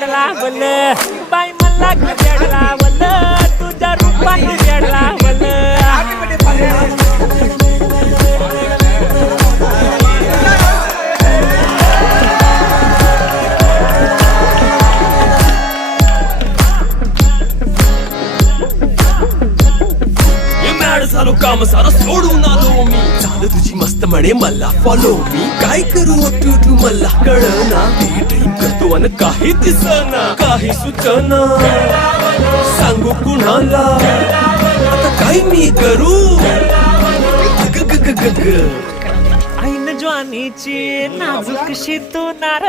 जडला बल बाई मला जडला बल तुझ्या रूपाने जडला बल झालो काम सारा सोडून आलो मी झालं तुझी मस्त म्हणे मला फॉलो मी काय करू तू मला कळना ड्रीम करतो अन काही दिसना काही सुचना सांगू कुणाला आता काय मी करू ऐन ज्वानीची नाजूक कशी तू नार